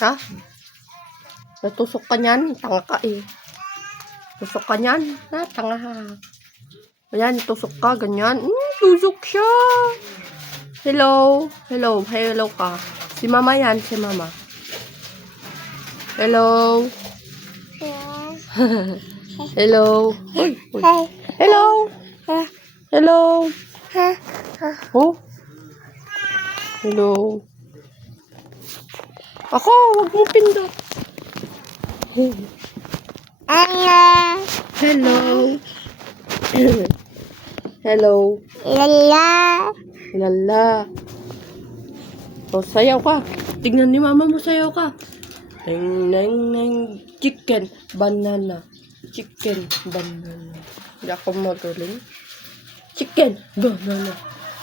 Ha? Natusok ka niyan? Tanga ka eh. Tusok ka niyan? Ha? Tanga ha. Ayan, tusok ka. Ganyan. Tusok siya. Hello. Hello. Hello ka. Si mama yan. Si mama. Hello. Hello. Uy, uy. Hello. Hello. Oh. Hello. Ako, wag mo pindot. Hello. Hello. Lala. O, sayaw ka. Tignan ni mama mo, sayaw ka. Neng, chicken, banana. Chicken, banana. Hindi ako magaling. Chicken, banana.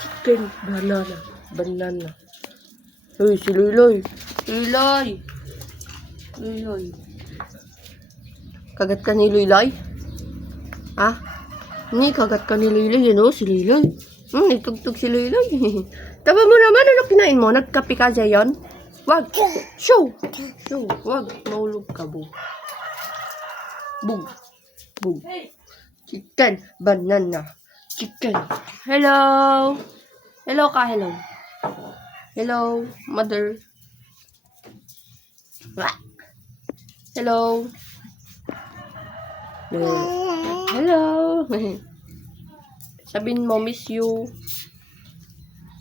Chicken, banana. Banana. Uy, si Liloy. Liloy. Liloy. Kagat ka ni Liloy? Ha? Hindi, kagat ka ni Liloy. Yan o, si Liloy. Nagtugtog si Liloy. Taba mo naman, ano kinain mo? Nagkape ka dyan yun? Wag. Show. Show. Wag. Maulog ka, bug. Bug. Bug. Chicken. Banana. Chicken. Hello. Hello ka, hello. Hello, mother. Hello. Hello. Sabihin mo, miss you.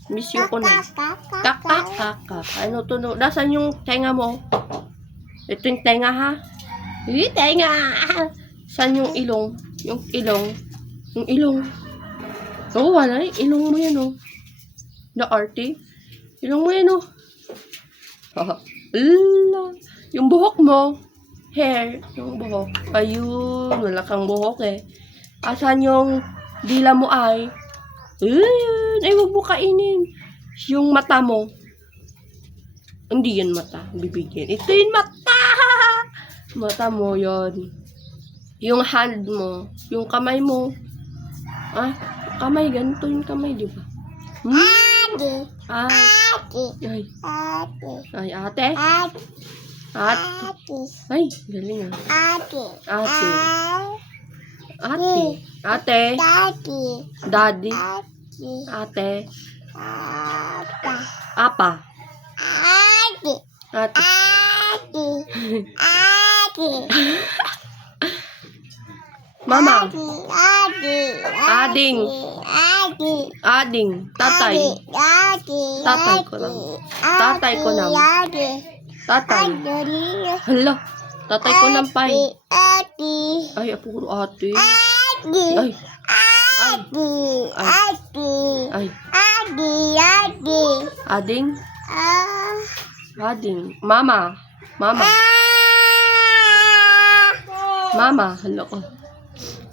Miss you ko na. Kaka. Ano to? Nasaan yung tenga mo? Ito yung tenga, ha? Hindi, tenga. Saan yung ilong? Yung ilong. Yung ilong. Oo, wala. Ilong mo yan, oh. Na-arty. Ilong mo yan, oh. Yung buhok mo. Hair. Yung buhok. Ayun. Wala kang buhok, eh. Asan yung dila mo ay? Ayun. Ay, wag mo kainin. Yung mata mo. Hindi yan mata. Bibigyan. Ito yung mata. Mata mo yon. Yung hand mo. Yung kamay mo. Ah, kamay. Ganito yung kamay, di ba? Ay. Ay, ate. Ate. Ay, galing ah. Ate. Daddy. Ate. Apa. Ate. Mama. Ading. Tatay. Tatay ko lang. Tatay ko lang. Tatay. Hala. Tatay ko lang pay. Ay, puro ate. Ay. Ay. Ading. Ading. Mama. Mama. Mama. Hala ko.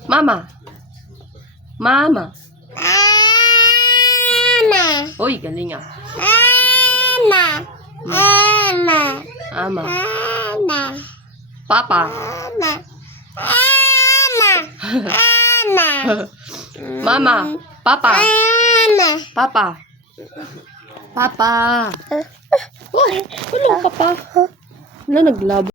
Mama. Mama. Uy, galing ah. Mama. Papa. Mama. Papa. Papa. Papa. Uy, tulong ka pa. Wala, naglabo.